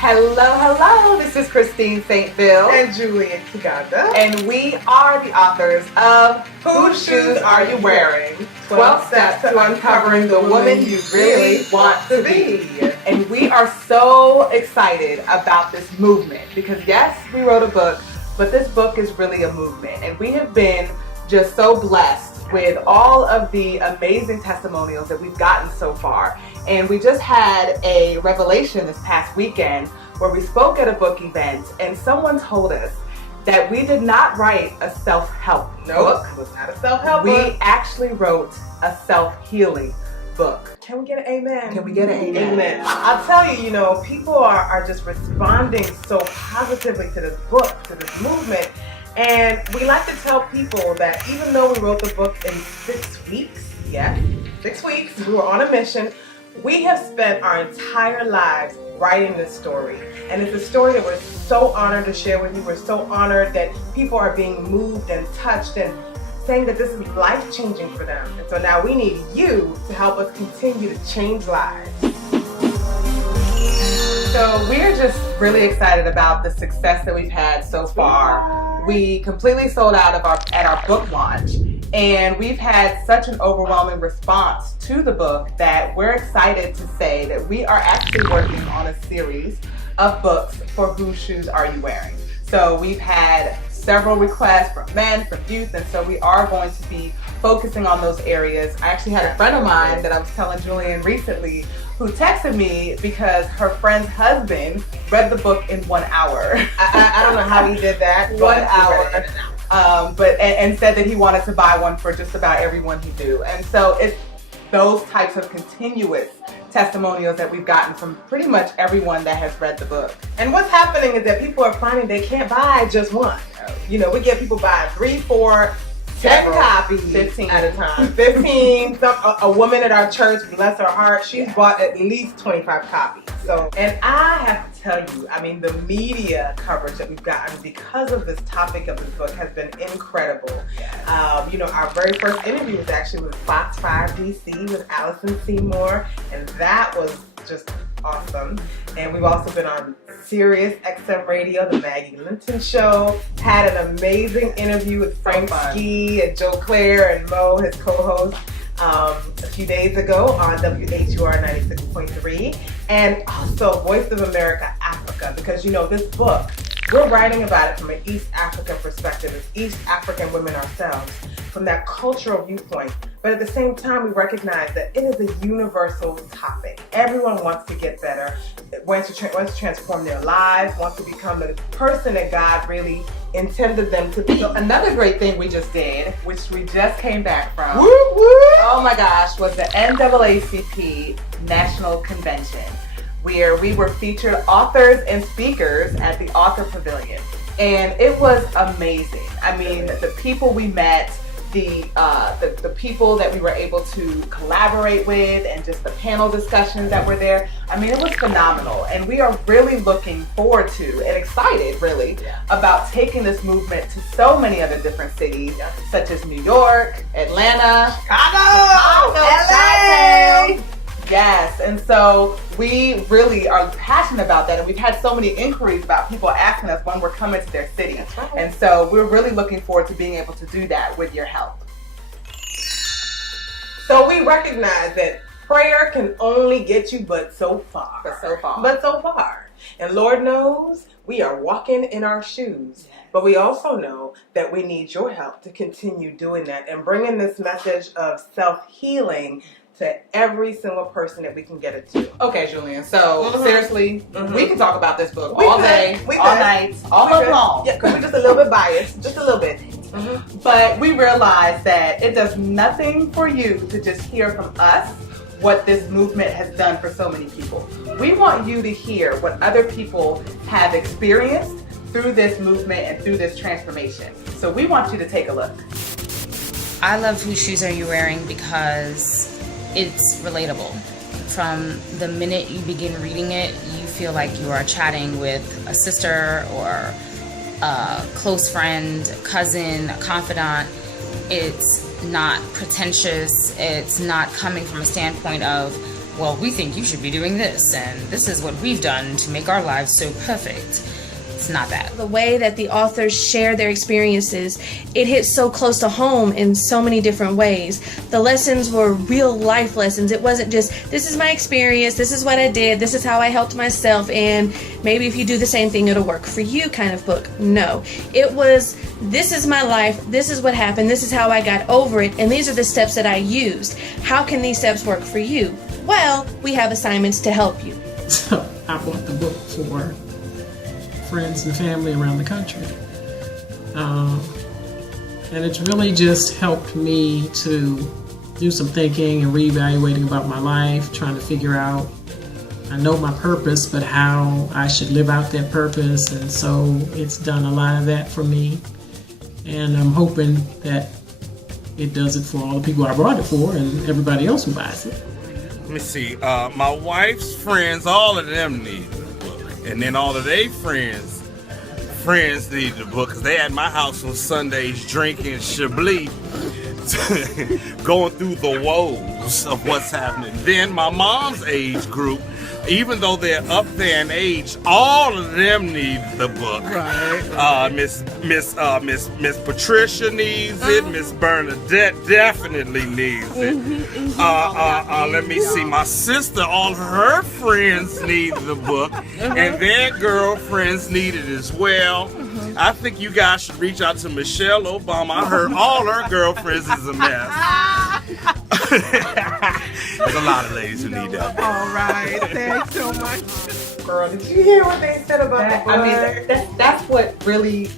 Hello, this is Christine St. Bill. And Julian Kiganda. And we are the authors of Whose Shoes Are You Wearing? 12 Steps to Uncovering the Woman You Really Want to Be. And we are so excited about this movement because yes, we wrote a book, but this book is really a movement. And we have been just so blessed with all of the amazing testimonials that we've gotten so far. And we just had a revelation this past weekend where we spoke at a book event and someone told us that we did not write a self-help book. It was not a self-help book. We actually wrote a self-healing book. Can we get an amen? Can we get an amen? Amen. I'll tell you, people are just responding so positively to this book, to this movement. And we like to tell people that even though we wrote the book in 6 weeks, 6 weeks, we were on a mission, we have spent our entire lives writing this story. And it's a story that we're so honored to share with you. We're so honored that people are being moved and touched and saying that this is life-changing for them. And so now we need you to help us continue to change lives. So we're just really excited about the success that we've had so far. We completely sold out at our book launch, and we've had such an overwhelming response to the book that we're excited to say that we are actually working on a series of books for Whose Shoes Are You Wearing? So we've had several requests from men, from youth, and so we are going to be focusing on those areas. I actually had a friend of mine that I was telling Julian recently who texted me because her friend's husband read the book in 1 hour. I don't know how he did that. 1 hour. And said that he wanted to buy one for just about everyone he knew. And so it's those types of continuous testimonials that we've gotten from pretty much everyone that has read the book. And what's happening is that people are finding they can't buy just one. We get people buying 3, 4, 10 copies 15 at a time. 15. A woman at our church, bless her heart, she's bought at least 25 copies. So, and I have to tell you, the media coverage that we've gotten because of this topic of this book has been incredible. Our very first interview was actually with Fox 5 DC with Allison Seymour, and that was just awesome. And we've also been on Sirius XM Radio, the Maggie Linton Show, had an amazing interview with Frank Ski and Joe Claire and Mo, his co-host, a few days ago on WHUR 96.3, and also Voice of America Africa, because this book, we're writing about it from an East African perspective, as East African women ourselves, from that cultural viewpoint. But at the same time, we recognize that it is a universal topic. Everyone wants to get better, wants to transform their lives, wants to become the person that God really intended them to be. So another great thing we just did, which we just came back from, woo, woo. Oh my gosh, was the NAACP National Convention, where we were featured authors and speakers at the Author Pavilion. And it was amazing. The people we met, the people that we were able to collaborate with, and just the panel discussions that were there. It was phenomenal. And we are really looking forward to and excited, really, about taking this movement to so many other different cities, such as New York, Atlanta, Chicago, LA. Yes, and so we really are passionate about that, and we've had so many inquiries about people asking us when we're coming to their city. That's right. And so we're really looking forward to being able to do that with your help. So we recognize that prayer can only get you but so far. And Lord knows we are walking in our shoes. Yes. But we also know that we need your help to continue doing that and bringing this message of self-healing to every single person that we can get it to. Okay, Julian. So seriously, we can talk about this book all day, all night, all month long. Yeah, because we're just a little bit biased, just a little bit. But we realize that it does nothing for you to just hear from us what this movement has done for so many people. We want you to hear what other people have experienced through this movement and through this transformation. So we want you to take a look. I love Whose Shoes Are You Wearing because it's relatable. From the minute you begin reading it, you feel like you are chatting with a sister or a close friend, a cousin, a confidant. It's not pretentious. It's not coming from a standpoint of well, we think you should be doing this, and this is what we've done to make our lives so perfect. It's not that. The way that the authors share their experiences, it hits so close to home in so many different ways. The lessons were real life lessons. It wasn't just, this is my experience, this is what I did, this is how I helped myself, and maybe if you do the same thing, it'll work for you kind of book. No. It was, this is my life, this is what happened, this is how I got over it, and these are the steps that I used. How can these steps work for you? Well, we have assignments to help you. So I bought the book for friends and family around the country. And it's really just helped me to do some thinking and reevaluating about my life, trying to figure out, I know my purpose, but how I should live out that purpose. And so it's done a lot of that for me. And I'm hoping that it does it for all the people I brought it for and everybody else who buys it. Let me see. My wife's friends, all of them need the book. And then all of their friends need the book because they at my house on Sundays drinking Chablis, going through the woes of what's happening. Then my mom's age group, even though they're up there in age, all of them need the book. Right. Miss Patricia needs it. Miss Bernadette definitely needs it. Let me see. My sister, all her friends need the book, and their girlfriends need it as well. I think you guys should reach out to Michelle Obama. I heard all her girlfriends is a mess. There's a lot of ladies who need that. All right, thanks so much. Girl, did you hear what they said about that? I mean, that's what really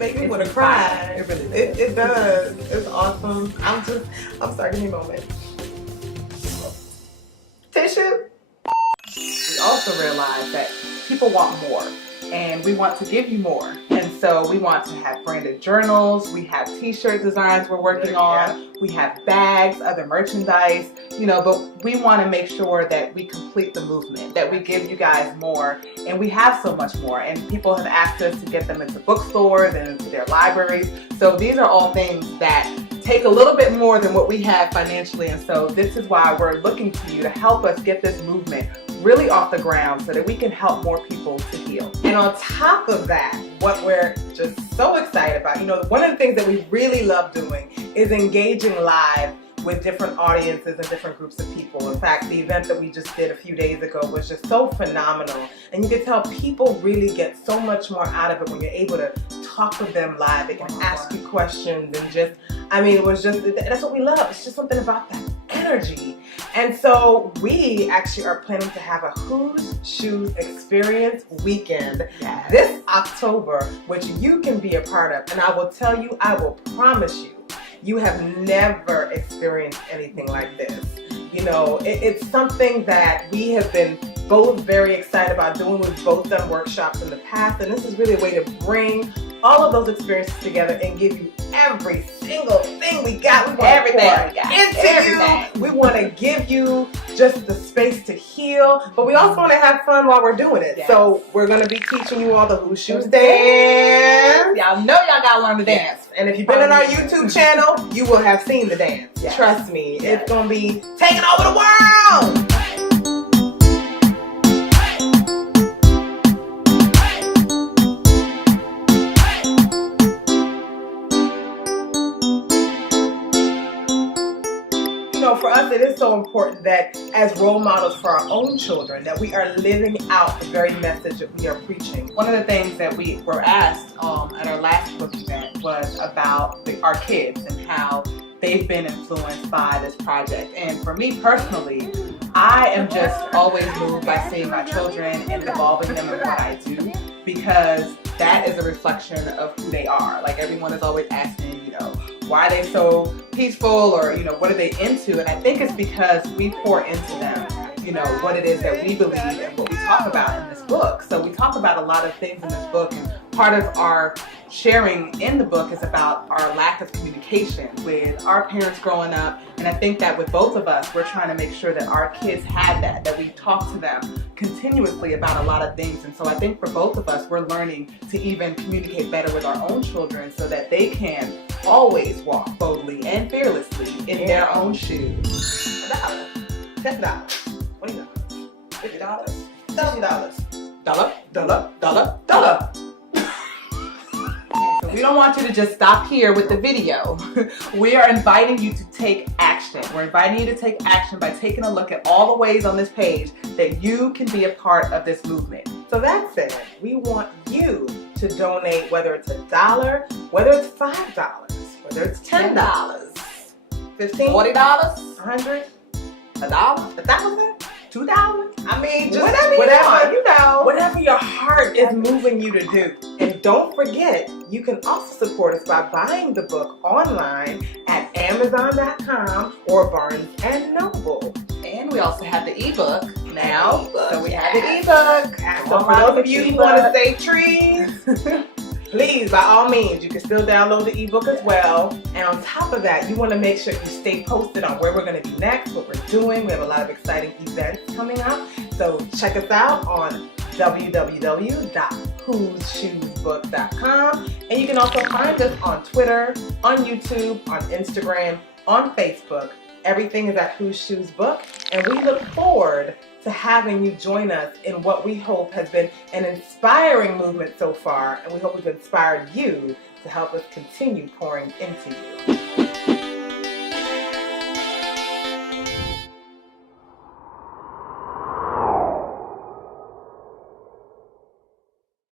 Make me want to cry. It really It does. It's awesome. I'm sorry, give me a moment. Tissue? We also realize that people want more, and we want to give you more. And so we want to have branded journals, we have t-shirt designs we're working on, we have bags, other merchandise, but we want to make sure that we complete the movement, that we give you guys more, and we have so much more. And people have asked us to get them into bookstores and into their libraries. So these are all things that take a little bit more than what we have financially, and so this is why we're looking to you to help us get this movement really off the ground so that we can help more people to heal. And on top of that, what we're just so excited about, one of the things that we really love doing is engaging live with different audiences and different groups of people. In fact, the event that we just did a few days ago was just so phenomenal. And you can tell people really get so much more out of it when you're able to talk with them live. They can ask you questions and that's what we love. It's just something about that energy. And so we actually are planning to have a Whose Shoes Experience weekend this October, which you can be a part of. And I will tell you, I will promise you, you have never experienced anything like this. It's something that we have been both very excited about doing. We've both done workshops in the past, and this is really a way to bring all of those experiences together and give you every single thing we got. We want everything we got into you. We want to give you just the space to heal, but we also want to have fun while we're doing it. Yes. So we're going to be teaching you all the Whose Shoes dance. Y'all know y'all got to learn to dance. And if you've been on our YouTube channel, you will have seen the dance. Yes. Trust me, it's going to be taking over the world. For us, it is so important that as role models for our own children, that we are living out the very message that we are preaching. One of the things that we were asked at our last book event was about our kids and how they've been influenced by this project. And for me personally, I am just always moved by seeing my children and involving them in what I do, because that is a reflection of who they are. Like, everyone is always asking, why are they so peaceful, or, what are they into? And I think it's because we pour into them, what it is that we believe and what we talk about in this book. So we talk about a lot of things in this book, and part of our sharing in the book is about our lack of communication with our parents growing up. And I think that with both of us, we're trying to make sure that our kids have that we talk to them continuously about a lot of things. And so I think for both of us, we're learning to even communicate better with our own children so that they can always walk boldly and fearlessly in their own shoes. $10. $20, $50, $70. Dollar. So we don't want you to just stop here with the video. We are inviting you to take action. We're inviting you to take action by taking a look at all the ways on this page that you can be a part of this movement. So that said, we want you to donate, whether it's $1, whether it's $5, whether it's $10, $15, $40, $100, $1,000, $2,000. I mean, just whatever you want, whatever your heart is moving you to do. And don't forget, you can also support us by buying the book online at Amazon.com or Barnes & Noble. And we also have the ebook now. So we have the ebook. So for those of you who want to save trees, please, by all means, you can still download the ebook as well. And on top of that, you want to make sure you stay posted on where we're going to be next, what we're doing. We have a lot of exciting events coming up. So check us out on www.whosshoesbook.com. And you can also find us on Twitter, on YouTube, on Instagram, on Facebook. Everything is at Whose Shoes Book. And we look forward to having you join us in what we hope has been an inspiring movement so far. And we hope we've inspired you to help us continue pouring into you.